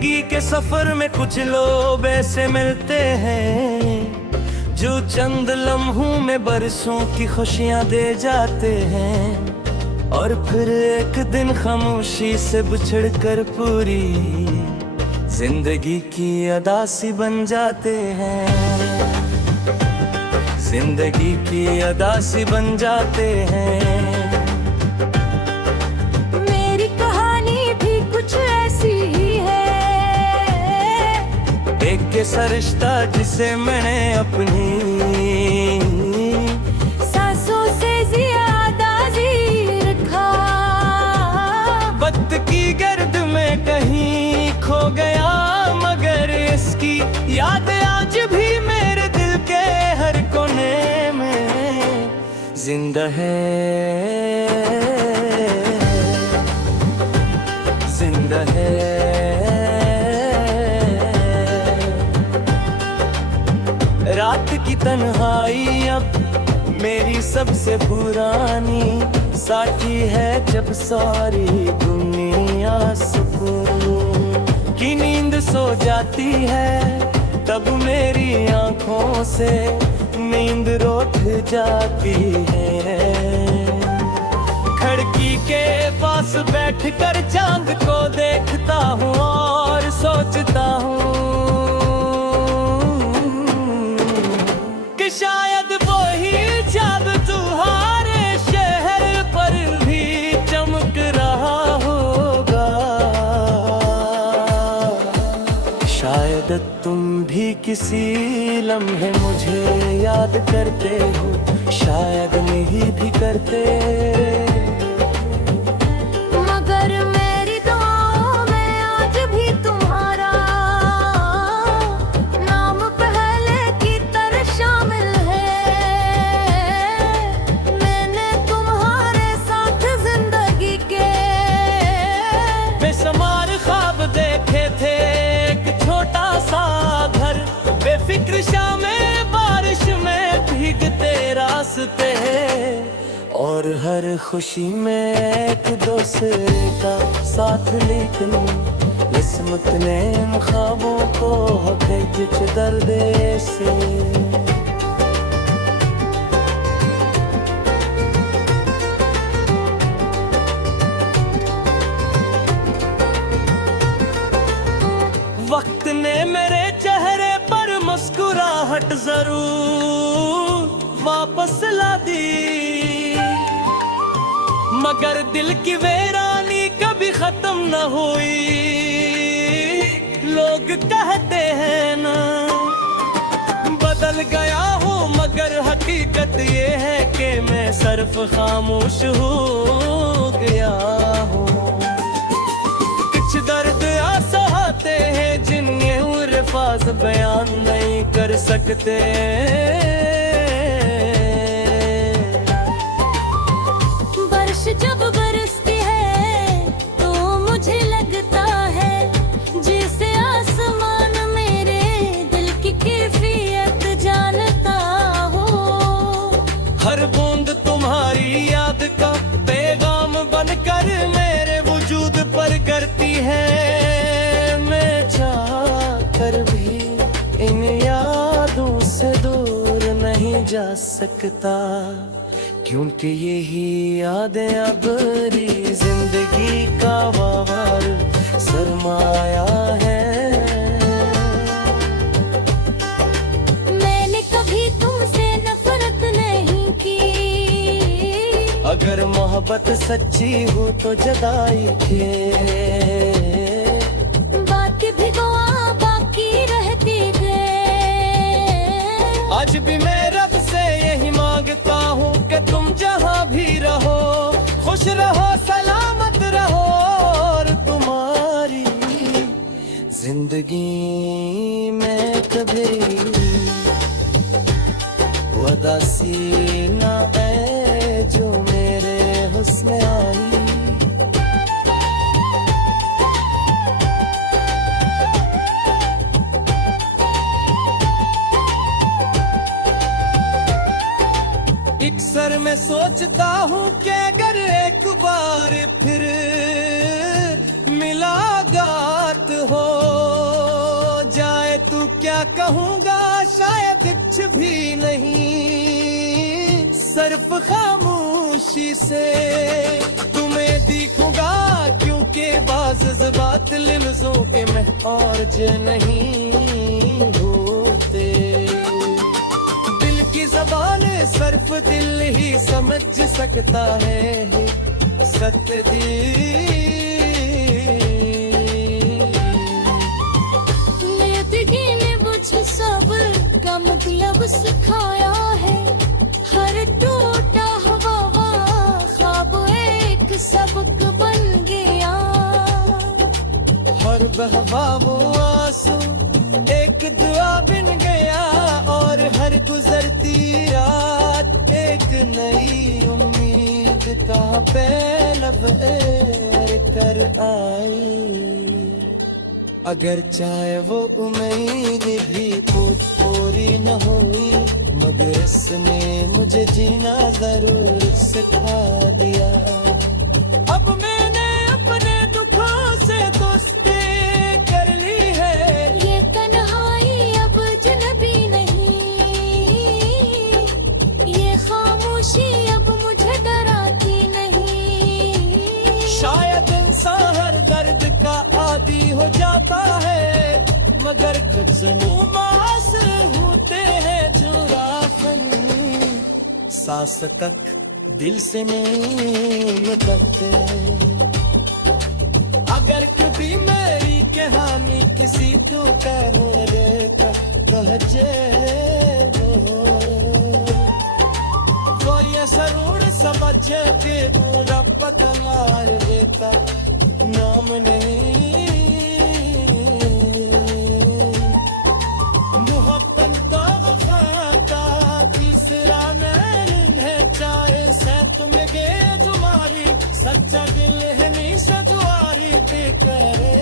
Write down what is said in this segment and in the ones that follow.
जिंदगी के सफर में कुछ लोग ऐसे मिलते हैं जो चंद लम्हों में बरसों की खुशियां दे जाते हैं, और फिर एक दिन खामोशी से बिछड़ कर पूरी जिंदगी की अदा सी बन जाते हैं। जिंदगी की अदा सी बन जाते हैं। मेरी कहानी भी कुछ ऐसी ही है, एक कैसा रिश्ता जिसे मैंने अपनी सांसों से ज्यादा जी रखा। वक्त की गर्द में कहीं खो गया, मगर इसकी याद आज भी मेरे दिल के हर कोने में जिंदा है, जिंदा है। रात की तन्हाई अब मेरी सबसे पुरानी साथी है, जब सारी दुनिया सुकून की नींद सो जाती है, तब मेरी आंखों से नींद रोक जाती है। खिड़की के पास बैठकर चांद को देखता हूँ और सोचता हूँ कि शायद वो ही चांद तुम्हारे शहर पर भी चमक रहा होगा। शायद तुम भी किसी लम्हे मुझे याद करते हो, शायद नहीं भी करते, मगर मेरी दुआओं में आज भी तुम्हारा नाम पहले की तरह शामिल है। मैंने तुम्हारे साथ जिंदगी के बेशुमार ख्वाब देखे थे, एक छोटा सा घर, बेफिक्र शामें बारिश में भीगते रास्ते, और हर खुशी में एक दूसरे का साथ, लेकिन किस्मत ने इन ख्वाबों को भेज दर्द से। वक्त ने मेरे चेहरे पर मुस्कुराहट जरूर वापस ला दी, मगर दिल की वीरानी कभी खत्म न हुई। लोग कहते हैं ना बदल गया हूँ, मगर हकीकत ये है कि मैं सिर्फ खामोश हो गया हूँ। कुछ दर्द आते हैं जिन्हें अल्फाज बयान नहीं कर सकते, बारिश जब बरसती है तो मुझे लगता है जैसे आसमान मेरे दिल की कैफियत जानता हो। हर बूंद तुम्हारी याद का पैगाम बनकर मेरे वजूद पर करती है। मैं चाहकर भी इन यादों से दूर नहीं जा सकता, क्योंकि यही यादें अब जिंदगी का वार सरमाया है। मैंने कभी तुमसे नफरत नहीं की, अगर मोहब्बत सच्ची हो तो जदाई के बाकी भी दुआ बाकी रहती है। आज भी मैं रब से यही मांगता हूँ कि तुम जहाँ भी रहो खुश रहो सलामत रहो, और तुम्हारी जिंदगी में कभी उदासी ना आए जो मेरे हुस्न आई। अक्सर मैं सोचता हूँ कि अगर एक बार फिर मिलागात हो जाए तो क्या कहूँगा, शायद कुछ भी नहीं, सिर्फ खामोशी से तुम्हें दिखूंगा, क्योंकि बाज़ ज़बात लफ्ज़ों के महौज नहीं होते। दिल की ज़बान सिर्फ दिल ही समझ सकता है सत्य जिंदगी ने मुझे सब्र का मतलब सिखाया है। हर टूटा हुआ ख्वाब एक सबक बन गया। हर बहवा वो आंसू एक दुआ बन गया, और हर गुजरती रात एक नई उम्मीद का पैलव कर आई। अगर चाहे वो उम्मीद भी पूरी न हुई, मगर इसने मुझे जीना जरूर सिखा दिया। अब मैंने अपने दुखों से दोस्ती कर ली है। ये तन्हाई अब अजनबी नहीं, ये खामोशी अब मुझे डराती नहीं। शायद इंसान हर दर्द का आदी हो जाता है, मगर कुछ मास होते हैं जो राफन सांस तक दिल से नहीं निकलते। अगर कभी मेरी कहानी किसी को कहता कहजे तो ये जरूर समझ के पूरा पता मार देता, नाम नहीं मोहब्बत तो वफा का तीसरा नहीं है। चाहे से तुम गे तुम्हारी सच्चा दिल है नहीं सजवारी पे करे।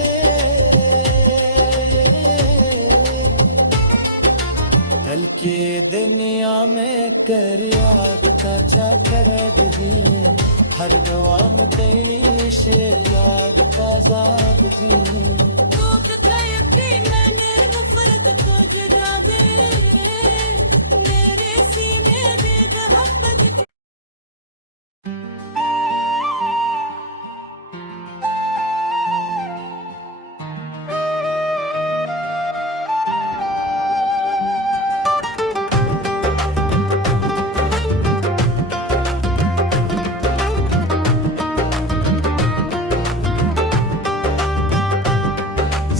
कल के दुनिया में कर याद का चाकर भी, हर गवाम तेरी से याद का जाग भी।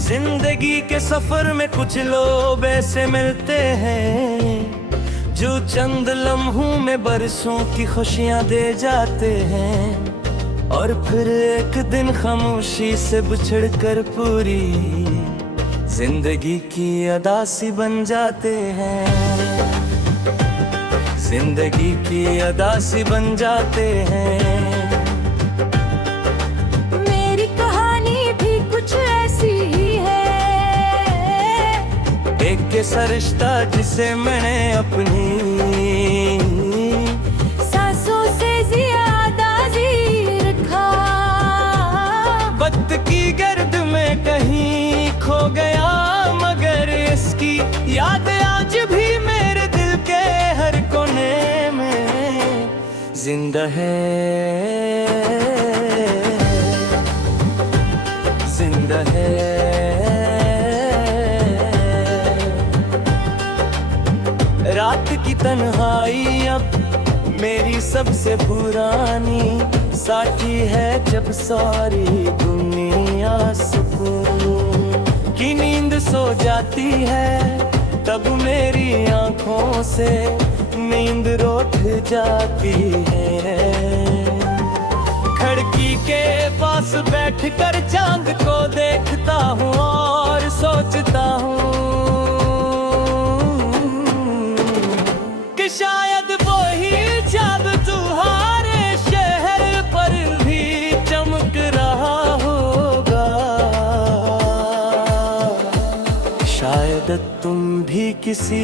जिंदगी के सफर में कुछ लोग ऐसे मिलते हैं जो चंद लम्हों में बरसों की खुशियां दे जाते हैं, और फिर एक दिन खामोशी से बिछड़ कर पूरी जिंदगी की अदासी बन जाते हैं। जिंदगी की अदासी बन जाते हैं। मेरी कहानी भी कुछ ऐसी ही है। एक कैसा रिश्ता जिसे मैंने अपनी सांसों से ज्यादा जी रखा। वक्त की गर्द में कहीं खो गया, मगर इसकी याद आज भी मेरे दिल के हर कोने में जिंदा है। जिंदा है। रात की तन्हाई अब मेरी सबसे पुरानी साथी है, जब सारी दुनिया सुकून की नींद सो जाती है, तब मेरी आंखों से नींद रूठ जाती है। खिड़की के पास बैठकर चांद को देखता हूँ और सोचता हूँ कि शायद वो ही चाँद तुम्हारे शहर पर भी चमक रहा होगा। शायद तुम भी किसी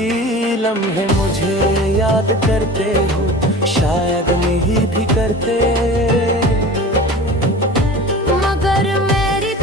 लम्हे मुझे याद करते हो, शायद नहीं भी करते, मगर मेरी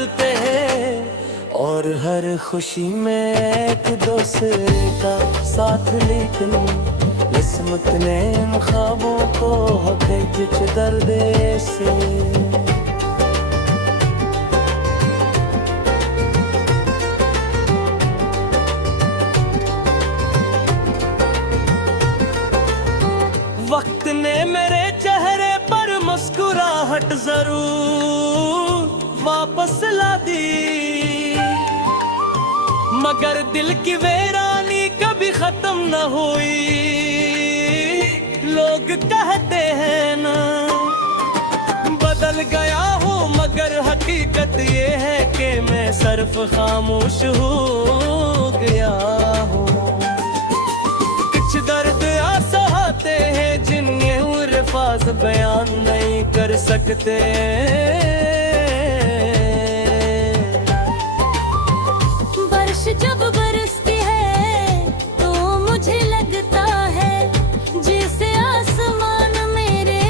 हंसते और हर खुशी में एक दूसरे का साथ, लेकिन किस्मत ने इन ख्वाबों को हकीकत दर्द से। वक्त ने मेरे चेहरे पर मुस्कुराहट जरूर वापस ला दी, मगर दिल की वीरानी कभी खत्म न हुई। लोग कहते हैं ना बदल गया हूँ, मगर हकीकत ये है कि मैं सिर्फ खामोश हो गया हूँ। कुछ दर्द आते हैं जिन्हें अल्फाज बयान नहीं कर सकते। बारिश जब बरसती है तो मुझे लगता है जैसे आसमान मेरे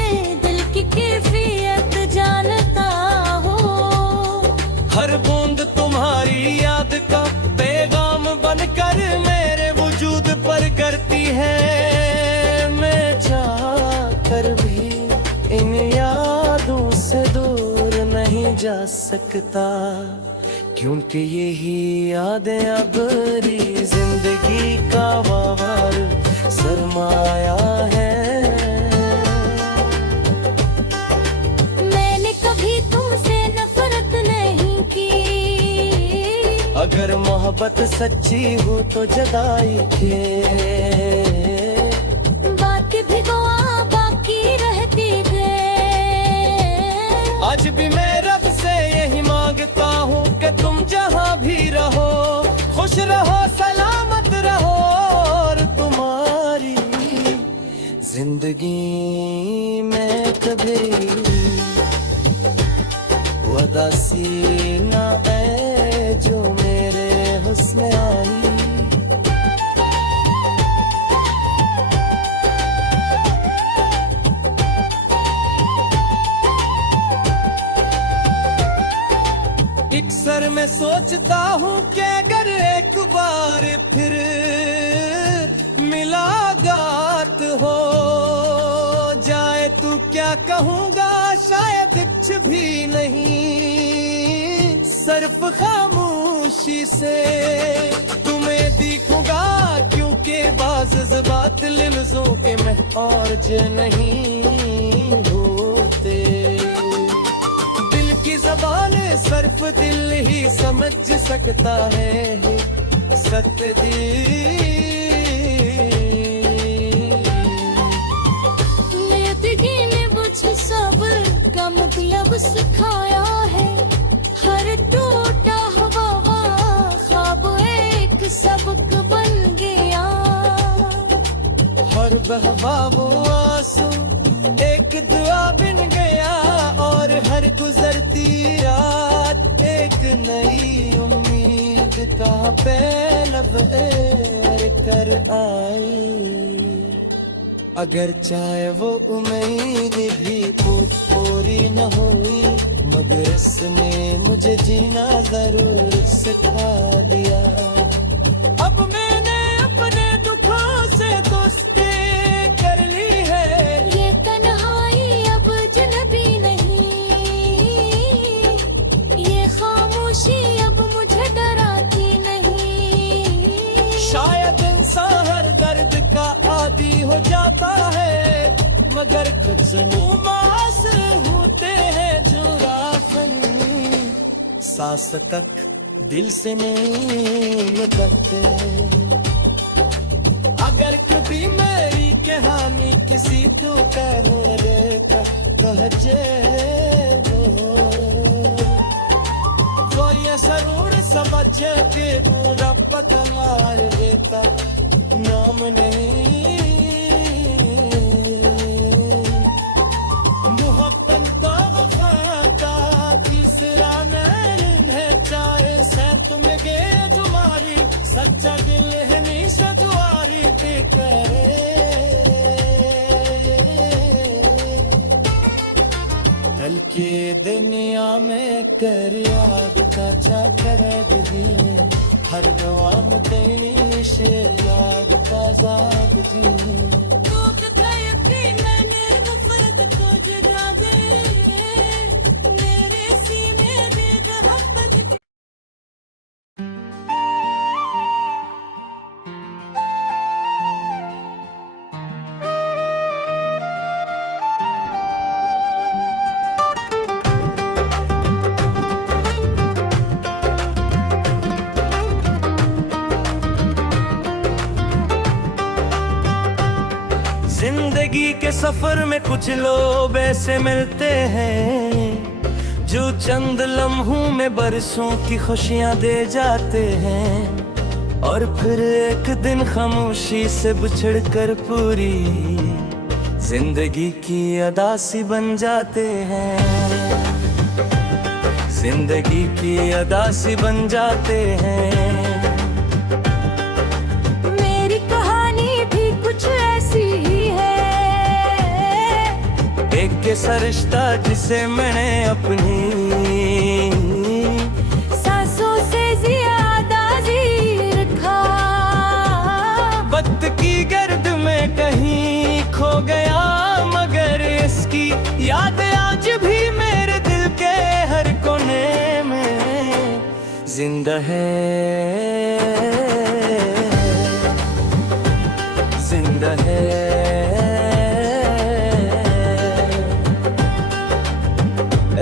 दिल की कैफियत जानता हो। हर बूंद तुम्हारी याद का पैगाम बनकर मेरे वजूद पर करती है। मैं चाहकर भी इन यादों से दूर नहीं जा सकता, क्योंकि यही यादें अबरी जिंदगी का वार सरमाया है। मैंने कभी तुमसे नफरत नहीं की, अगर मोहब्बत सच्ची हो तो जदाई के बाकी भी गोआ बाकी रहती है। आज भी मैं रब से यही मांगता हूँ कि तुम जहाँ भी रहो खुश रहो सलामत रहो, और तुम्हारी जिंदगी में कभी उदासी ना आए जो मेरे हुस्न आई। अक्सर मैं सोचता हूँ कि अगर एक बार फिर मुलाकात हो जाए तो क्या कहूँगा, शायद कुछ भी नहीं, सिर्फ खामोशी से तुम्हें दिखूंगा, क्योंकि बाज़ ज़बात लफ्ज़ों के महौज नहीं होते। की ज़बान सिर्फ दिल ही समझ सकता है सत्य दी। नियति ने मुझे सब्र का मतलब सिखाया है। हर टूटा हुआ ख्वाब एक सबक बन गया, हर बहवा वो आंसू एक दुआ बन गया, और हर गुजरती रात एक नई उम्मीद का पहलव कर आई। अगर चाहे वो उम्मीद भी पूरी न हुई, मगर इसने मुझे जीना जरूर सिखा दिया। अब मैंने अपने दुखों से दोस्ती कर ली है, ये तन्हाई अब अजनबी नहीं, ये खामोशी अब मुझे डराती नहीं। शायद इंसान हर दर्द का आदी हो जाता है, मगर कुछ उमास होते हैं जो राफन सांस तक दिल से नहीं निकलते। अगर कभी मेरी कहानी किसी को कहने का कहजे तो ये जरूर समझ के पूरा पता मार देता, नाम नहीं मोहब्बत तो वफा का तीसरा नहीं है। चाहे से तुम गे तुम्हारी सच्चा दिल है नी सजवारी पे करे। कल के ये दुनिया में कर याद का चाकर दी हर जवाम तेरी से याद का जाग जी मैंने नफरत को जगा दे मेरे सीने दे दहकत जिंदगी के सफर में कुछ लोग ऐसे मिलते हैं जो चंद लम्हों में बरसों की खुशियां दे जाते हैं और फिर एक दिन खामोशी से बिछड़ कर पूरी जिंदगी की अदासी बन जाते हैं जिंदगी की अदासी बन जाते हैं मेरी कहानी भी कुछ ऐसी ही है एक कैसा रिश्ता जिसे मैंने अपनी सांसों से ज्यादा जी रखा वक्त की गर्द में कहीं खो गया मगर इसकी याद आज भी मेरे दिल के हर कोने में जिंदा है जिंदा है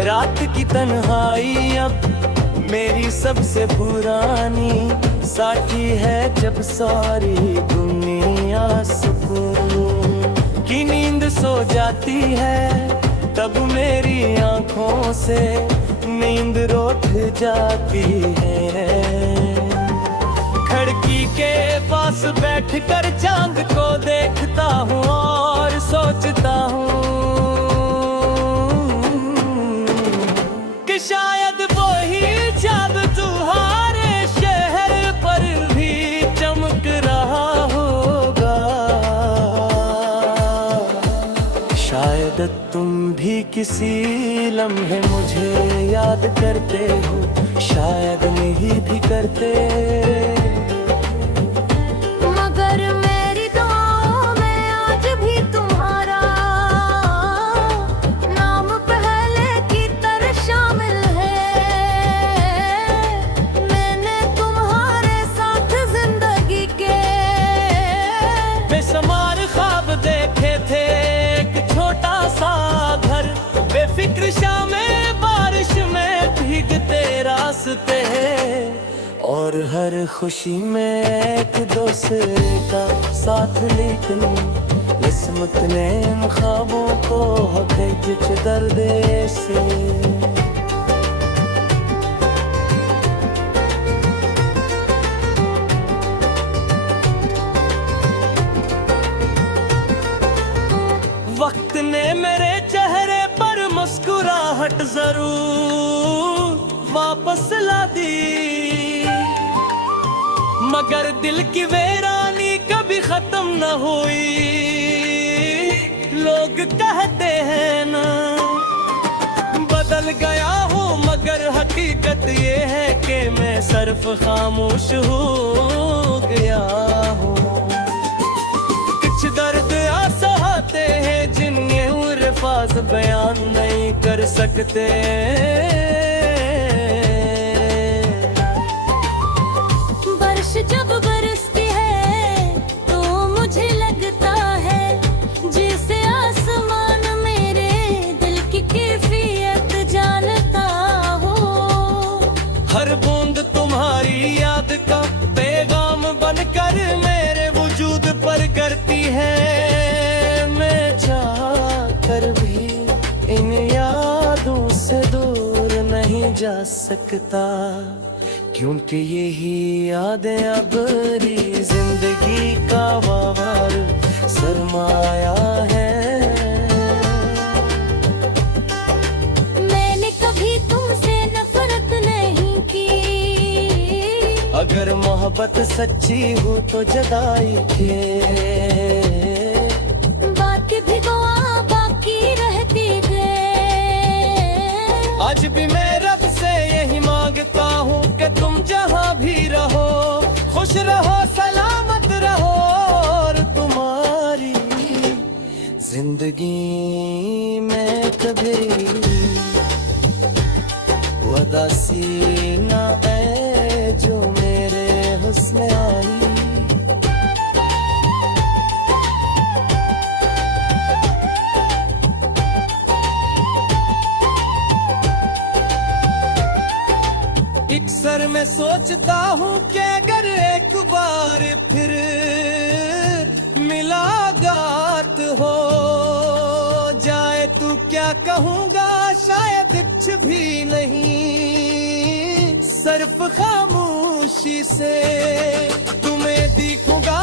रात की तन्हाई अब मेरी सबसे पुरानी साथी है जब सारी दुनिया सुकून की नींद सो जाती है तब मेरी आंखों से नींद रोक जाती है खिड़की के पास बैठकर चांद को देखता हूँ और सोचता हूँ कि शायद वो ही चाँद तुम्हारे शहर पर भी चमक रहा होगा शायद तुम भी किसी लम्हे मुझे याद करते हो शायद नहीं भी करते मगर मेरी दुआओं में आज भी तुम्हारा नाम पहले की तरह शामिल है मैंने तुम्हारे साथ जिंदगी के बेशुमार ख्वाब देखे थे एक छोटा सा घर बेफिक्र शामें बारिश में भीगते रास्ते और हर खुशी में एक दूसरे का साथ लेकिन किस्मत ने इन ख्वाबों को भेज दर्द से वक्त ने मेरे चेहरे पर मुस्कुराहट जरूर वापस ला दी मगर दिल की वीरानी कभी खत्म न हुई लोग कहते हैं ना बदल गया हूँ मगर हकीकत ये है कि मैं सिर्फ खामोश हो गया हूँ कुछ दर्द आसहाते हैं जिन्हें अल्फाज बयान नहीं कर सकते बारिश जब बरसती है तो मुझे लगता है जैसे आसमान मेरे दिल की कैफियत जानता हो हर बूंद तुम्हारी याद का पैगाम बनकर मेरे वजूद पर करती है मैं चाह कर भी इन यादों से दूर नहीं जा सकता क्योंकि यही यादें अबरी जिंदगी का वावर सरमाया है मैंने कभी तुमसे नफरत नहीं की अगर मोहब्बत सच्ची हो तो जदाई के बात भी गवा बाकी रहती है आज भी मैं रब से यही मांगता हूँ कि तुम जहाँ भी रहो खुश रहो सलामत रहो और तुम्हारी जिंदगी में कभी उदासी ना आए जो मेरे हुस्न आई। अक्सर मैं सोचता हूँ कि अगर एक बार फिर मुलाकात हो जाए तो क्या कहूँगा, शायद कुछ भी नहीं, सिर्फ खामोशी से तुम्हें दिखूंगा,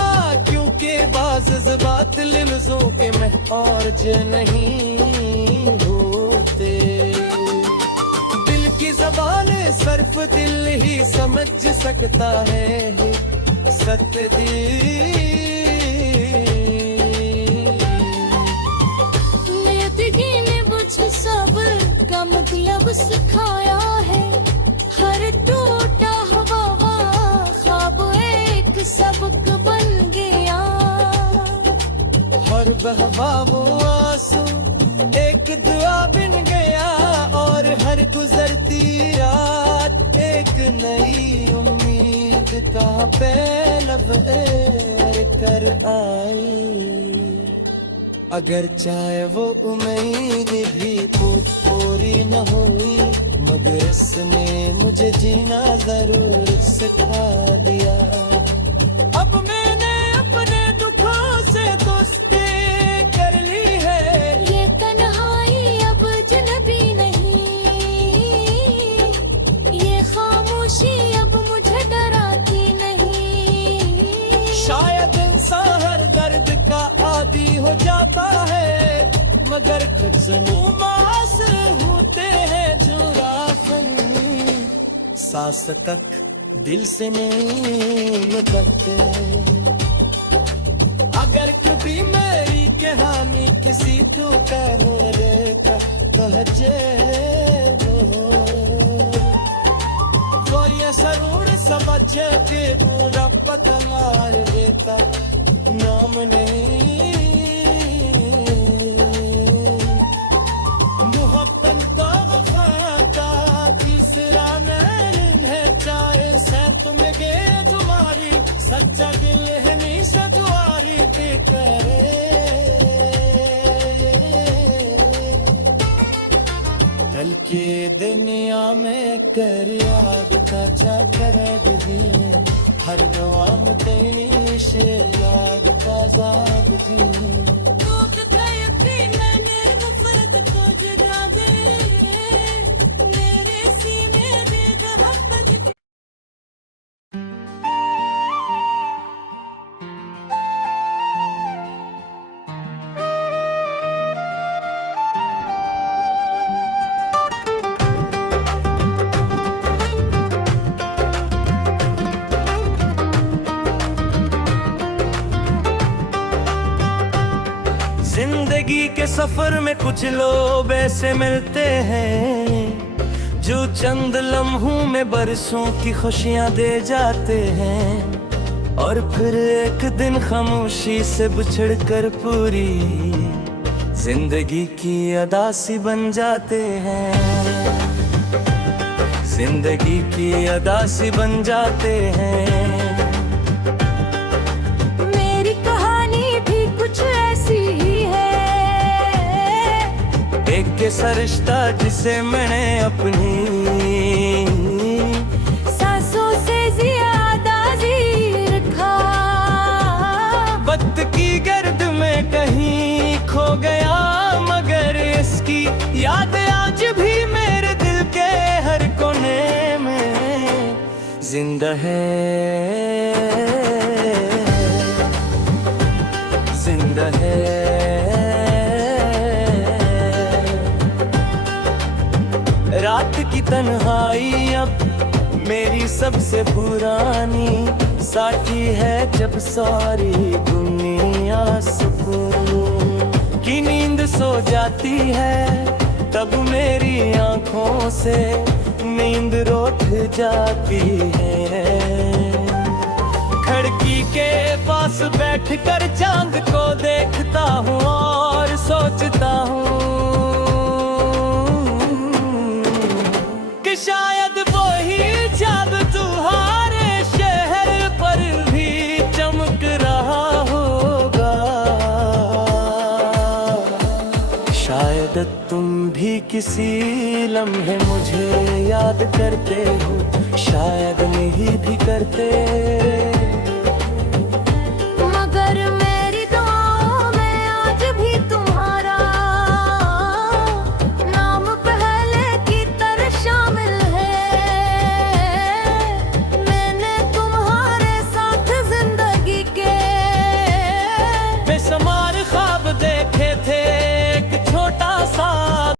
क्योंकि बाज़ ज़बात लफ्ज़ों के महौज नहीं होते। की ज़बान सिर्फ दिल ही समझ सकता है सत्य दी। नियति ने मुझे सब्र का मतलब सिखाया है, हर टूटा हुआ ख्वाब एक सबक बन गया, हर बहवा वो आंसू एक दुआ बन गया, और हर गुजरती रात एक नई उम्मीद का पहलव कर आई। अगर चाहे वो उम्मीद भी पूरी न हुई, मगर इसने मुझे जीना जरूर सिखा दिया। अब मैंने अपने दुखों से दोस्ती कर ली है, ये तन्हाई अब अजनबी नहीं, ये खामोशी अब मुझे डराती नहीं। शायद इंसान हर दर्द का आदी हो जाता है, मगर कुछ मास होते हैं जो राफन सांस तक दिल से नहीं निकलते। अगर कभी मेरी कहानी किसी तो कहता कहजे तो ये जरूर समझ के पूरा पता मार देता, नाम नहीं मोहब्बत का वफा का तीसरा नहीं है, चाहे से तुम गे तुम्हारी सच्चा दिल है नी सजवारी पे करे। कल के दुनिया में कर याद का चाकर भी, हर गवाम तेरी से याद का जाग भी। जिंदगी के सफर में कुछ लोग ऐसे मिलते हैं जो चंद लम्हों में बरसों की खुशियां दे जाते हैं, और फिर एक दिन खामोशी से बिछड़ कर पूरी जिंदगी की अदासी बन जाते हैं, जिंदगी की अदासी बन जाते हैं। मेरी कहानी भी कुछ ऐसी ही है, एक कैसा रिश्ता जिसे मैंने अपनी सांसों से ज्यादा जी रखा, वक्त की गर्द में कहीं खो गया, मगर इसकी याद आज भी मेरे दिल के हर कोने में जिंदा है, जिंदा है। रात की तन्हाई अब मेरी सबसे पुरानी साथी है, जब सारी दुनिया सुकून की नींद सो जाती है, तब मेरी आंखों से नींद रोक जाती है। खिड़की के पास बैठकर चांद को देखता हूँ और सोचता हूँ कि शायद वो ही चांद तुम्हारे शहर पर भी चमक रहा होगा। शायद तुम भी किसी लम्हे मुझे याद करते हो, शायद नहीं भी करते।